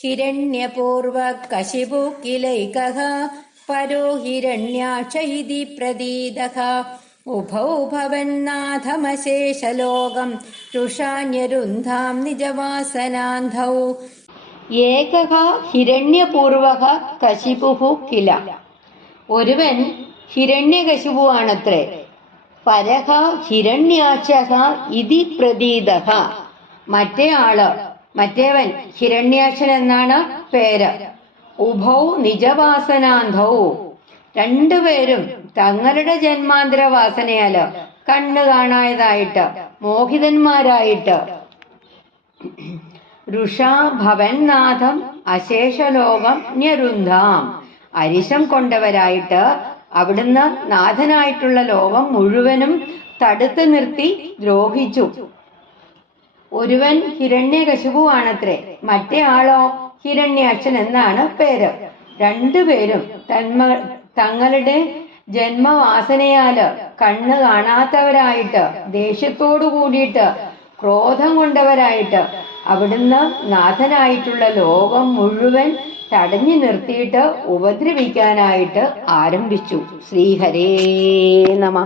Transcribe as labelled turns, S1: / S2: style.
S1: हिरण्यपूर्वकशिपु किलैकः परो हिरण्याक्ष इति प्रतीतः उभौ भवन्नाथमशेषलोकम् रुषान्यरुन्धां निजवासनान्धौ
S2: ഏകഹ ഹിരണ്യപൂർവക കശിപുഹു കില ഒരുവൻ ഹിരണ്യകശിപുവാണത്രേ പരഹ ഹിരണ്യാക്ഷ ഇതി പ്രതീതഹ മറ്റേ ആള് മറ്റേവൻ ഹിരണ്യാക്ഷൻ എന്നാണ് പേര്. ഉഭൗ നിജവാസനാന്ധൗ. രണ്ടുപേരും തങ്ങളുടെ ജന്മാന്തര വാസനയാൽ കണ്ണു കാണായതായിട്ട് മോഹിതന്മാരായിട്ട്. ഋഷാ നാഥം അശേഷലോകം ഞരുന്ധാം. അരിശം കൊണ്ടവരായിട്ട് അവിടുന്ന് നാഥനായിട്ടുള്ള ലോകം മുഴുവനും തടുത്തു നിർത്തി ദ്രോഹിച്ചു. ഒരുവൻ ഹിരണ്യകശുപുവാണത്രേ. മറ്റേ ആളോ ഹിരണ്യാക്ഷൻ എന്നാണ് പേര്. രണ്ടുപേരും തന്മ തങ്ങളുടെ ജന്മവാസനയാൽ കണ്ണ് കാണാത്തവരായിട്ട് ദേഷ്യത്തോടു കൂടിയിട്ട് ക്രോധം കൊണ്ടവരായിട്ട് അവിടുന്ന് നാഥനായിട്ടുള്ള ലോകം മുഴുവൻ തടഞ്ഞു നിർത്തിയിട്ട് ഉപദ്രവിക്കാനായിട്ട് ആരംഭിച്ചു. ശ്രീഹരേ നമ.